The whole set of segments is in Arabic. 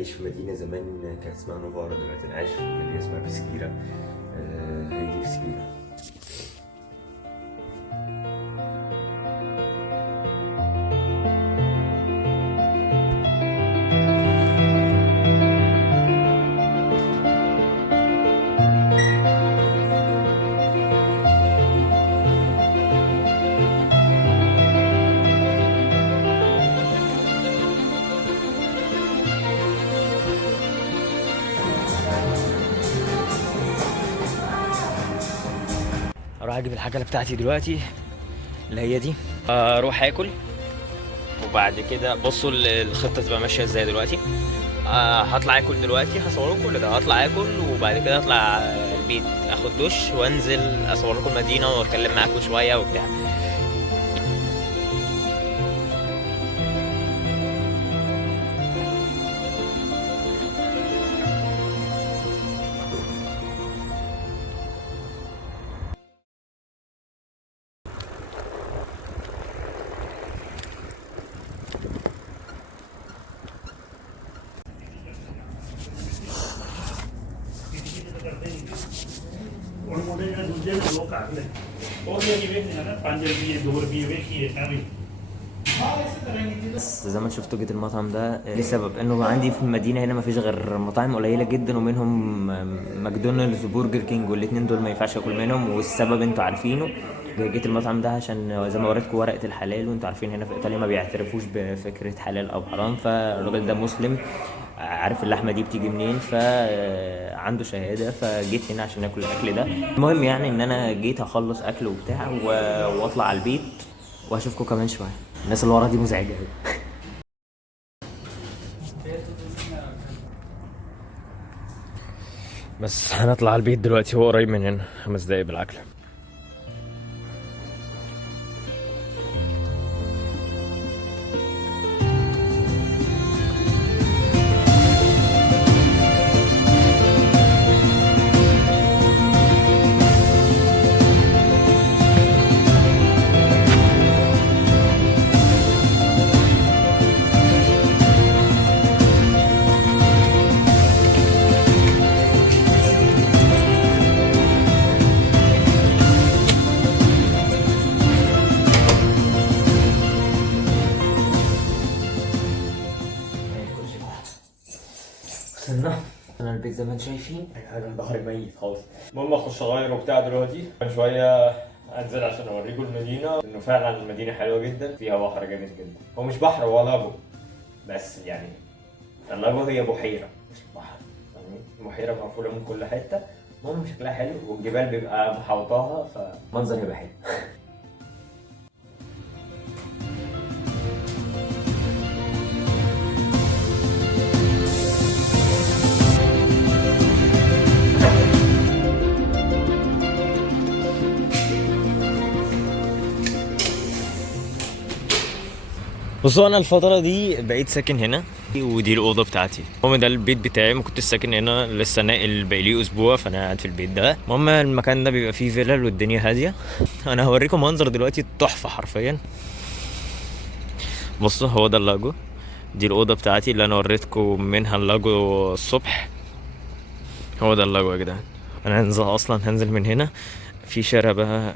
عايش في مدينة زمان كانت اسمها نوفارا، دلوقتي أنا عايش في مدينة اسمها بسكيرة. هي دي بسكيرة. اروح اجيب الحاجه بتاعتي دلوقتي اللي هي دي، اروح اكل وبعد كده بصوا الخطه تبقى ماشيه ازاي دلوقتي. هطلع اكل دلوقتي، هصور كل ده، هطلع اكل وبعد كده اطلع البيت اخد دش وانزل اصور لكم المدينه واتكلم معاكم شويه وبتاع. بس زي ما شفتوا جيت المطعم ده لسبب انه عندي في المدينه هنا مفيش غير مطاعم قليله جدا، ومنهم ماكدونالدز وبرجر كينج، والاتنين دول ما ينفعش اكل منهم، والسبب انتوا عارفينه. جيت المطعم ده عشان زي ما وريتكم ورقه الحلال، وانتوا عارفين هنا في ايطاليا ما بيعترفوش بفكره حلال او حرام، فالراجل ده مسلم عارف اللحمه دي بتيجي منين، فعنده شهاده، فجيت هنا عشان اكل الاكل ده. المهم يعني ان انا جيت اخلص اكل وبتاع واطلع على البيت وهشوفكم كمان شويه. الناس اللي ورا دي مزعجه قوي. بس هنطلع على البيت دلوقتي، هو قريب من هنا 5 دقايق بالعكس. وصلنا البيت زي ما انتم شايفين، حاجه البحر ميت خالص. المهم اخش اغير وبتاع دلوقتي شويه، انزل عشان اوريكم المدينه، انه فعلا المدينه حلوه جدا، فيها بحر جامد جدا. هو مش بحر، هو لاجو، بس يعني اللاجو هي بحيره مش بحر، يعني بحيره مقفوله من كل حته. المهم شكلها حلو، والجبال بيبقى محوطاها، فمنظر هيبقى حلو. بصوا انا الفتره دي بقيت ساكن هنا، ودي الاوضه بتاعتي. المهم ده البيت بتاعي، ما كنتش ساكن هنا، لسه ناقل بقالي اسبوع، فانا قاعد في البيت ده. المهم المكان ده بيبقى فيه فيلل والدنيا هاديه. انا هوريكم منظر دلوقتي تحفه حرفيا. بصوا هو ده اللاجو، دي الاوضه بتاعتي اللي انا وريتكم منها اللاجو الصبح. هو ده اللاجو يا جدعان. انا هنزل من هنا في شارع بقى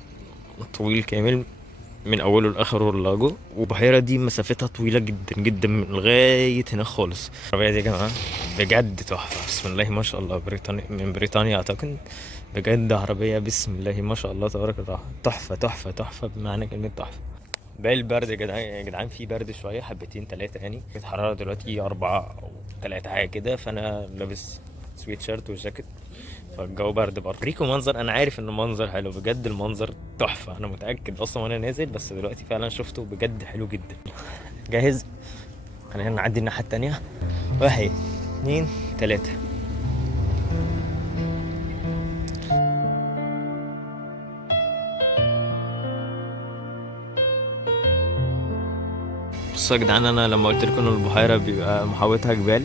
طويل كامل من اوله لاخره اللاجو، والبحيره دي مسافتها طويله جدا جدا من لغايه هنا خالص. العربيه دي يا جماعه بجد تحفه، بسم الله ما شاء الله، من بريطانيا اعتقد. بجد عربيه بسم الله ما شاء الله تبارك الله، تحفه تحفه تحفه بمعنى كلمه تحفه. باقي البرد يا جدعان، في برد شويه حبتين 3 يعني. الحراره دلوقتي 4 أو 3 حاجه كده، فانا لابس سويت شيرت وجاكيت، فالجو برد برضه. اوريكم منظر، انا عارف ان المنظر حلو بجد، المنظر تحفه، انا متاكد اصلا وانا نازل، بس دلوقتي فعلا شفته بجد حلو جدا. جاهز؟ خلينا نعدي الناحيه التانية. 1 2 3. بصوا يا جدعان، انا لما قلت لكم ان البحيره بيبقى محوطها جبال،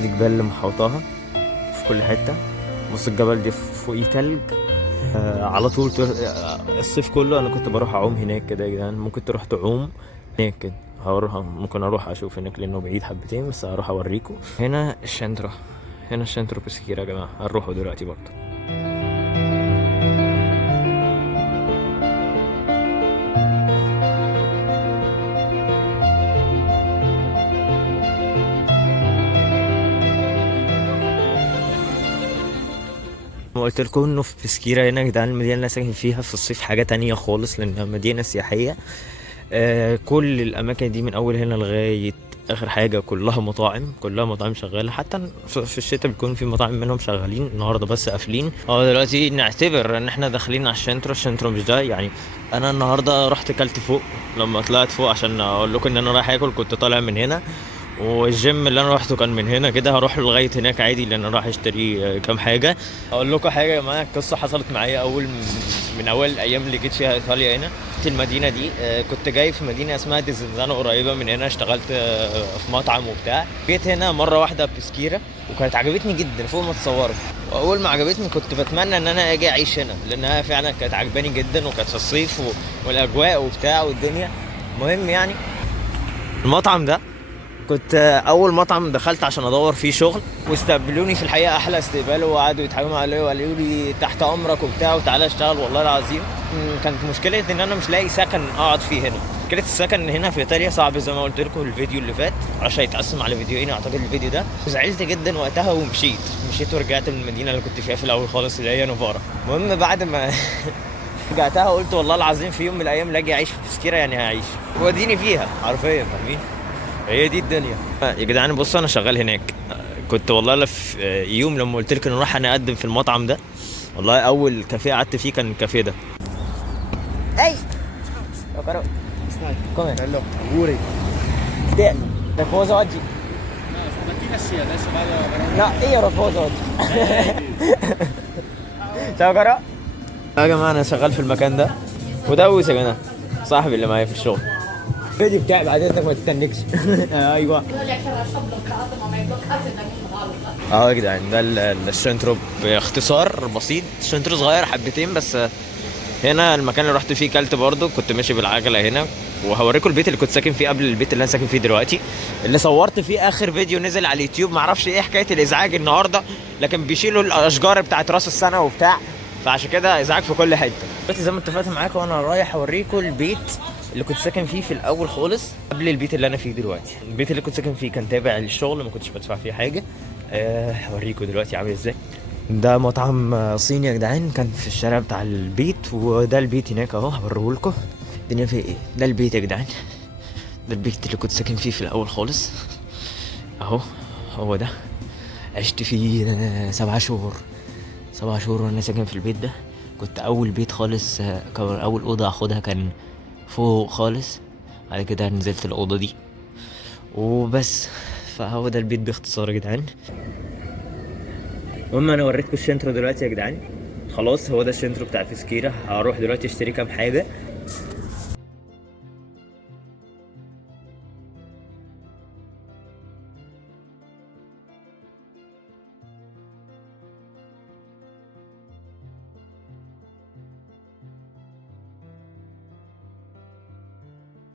دي جبال اللي محوطاها في كل حته. بص الجبل دي فوقيه تلج. على طول الصيف كله انا كنت بروح اعوم هناك كده يا جدعان، ممكن تروح تعوم هناك كده. هروح ممكن اروح اشوف هناك لانه بعيد حبتين، بس هروح اوريكم. هنا الشنترا، هنا الشنترا بسكيرة يا جماعه، هنروحوا دلوقتي برضه. قلت لكم انه في بسكيرة هنا يا جدعان، المدينه اللي انا ساكن فيها في الصيف حاجه تانية خالص لانها مدينه سياحيه. كل الاماكن دي من اول هنا لغايه اخر حاجه كلها مطاعم، كلها مطاعم شغاله، حتى في الشتاء بيكون في مطاعم منهم شغالين، النهارده بس قافلين. دلوقتي نعتبر ان احنا داخلين على الشنترا مش ده يعني. انا النهارده رحت كلت فوق، لما طلعت فوق عشان اقول لكم ان انا رايح اكل كنت طالع من هنا، والجيم اللي انا روحته كان من هنا كده، هروح لغايه هناك عادي لان انا رايح اشتري كام حاجه. اقول لكم حاجه يا جماعه، قصه حصلت معايا من اول الايام اللي جيت فيها ايطاليا هنا. المدينه دي كنت جاي في مدينه اسمها ديزنزانو قريبه من هنا، اشتغلت في مطعم وبتاع. جيت هنا مره واحده بسكيرة وكانت عجبتني جدا فوق ما تصوروا، واول ما عجبتني كنت بتمنى ان انا اجي اعيش هنا لانها فعلا كانت عجباني جدا، وكانت في الصيف والاجواء وبتاع والدنيا. المهم يعني المطعم ده كنت اول مطعم دخلت عشان ادور فيه شغل، واستقبلوني في الحقيقه احلى استقبال، وقعدوا يتحايلوا عليا وقالوا لي تحت امرك وبتاع وتعالى اشتغل. والله العظيم كانت مشكله ان انا مش لاقي سكن اقعد فيه هنا. مشكله السكن هنا في ايطاليا صعب زي ما قلت لكم الفيديو اللي فات، عشان يتقسم على فيديوهين اعتقد الفيديو ده. زعلت جدا وقتها ومشيت ورجعت من المدينه اللي كنت فيها في الاول خالص اللي هي نوفارا. المهم بعد ما رجعتها قلت والله العظيم في يوم من الايام لاجي اعيش في بسكيرة، يعني هعيش واديني فيها حرفيا، فاهمين؟ هي دي الدنيا يا جدعان. بص انا شغال هناك، كنت والله في يوم لما قلت لك ان اروح انا اقدم في المطعم ده، والله اول كافيه قعدت فيه كان الكافيه ده. اي come Bello, auguri. riposo oggi? No, stamattina sì, adesso vado No, io riposo oggi. ciao caro. يا جماعه انا شغال في المكان ده، وده ويس يا جماعه صاحبي اللي معايا في الشغل. الفيديو بتاعي بعد اذنك ما تستنكش. ايوه يا جدعان ده الشنترو باختصار بسيط، شنترو صغير حبتين بس. هنا المكان اللي رحت فيه كلت برضو، كنت ماشي بالعجله هنا، وهوريكم البيت اللي كنت ساكن فيه قبل البيت اللي انا ساكن فيه دلوقتي، اللي صورت فيه اخر فيديو نزل على اليوتيوب. معرفش ايه حكايه الازعاج النهارده، لكن بيشيلوا الاشجار بتاعت راس السنه وبتاع، فعشان كده ازعاج في كل حته. دلوقتي زي ما اتفقت معاكم وانا رايح اوريكم البيت اللي كنت ساكن فيه في الاول خالص قبل البيت اللي انا فيه دلوقتي. البيت اللي كنت ساكن فيه كان تابع للشغل، ما كنتش بدفع فيه حاجه. هوريكم دلوقتي عامل ازاي. ده مطعم صيني يا جدعان، كان في الشارع بتاع البيت، وده البيت هناك اهو هوريهولكم الدنيا فيه ايه. ده البيت يا جدعان، ده البيت اللي كنت ساكن فيه في الاول خالص اهو، هو ده. عشت فيه 7 شهور وانا ساكن في البيت ده. كنت اول بيت خالص، اول اوضه اخدها كان فوق خالص، بعد كده نزلت الاوضه دي وبس. فهو ده البيت باختصار يا جدعان. المهم انا وريتكم الشنترو دلوقتي يا جدعان، خلاص هو ده الشنترو بتاع بسكيرة. هروح دلوقتي اشتري كام حاجه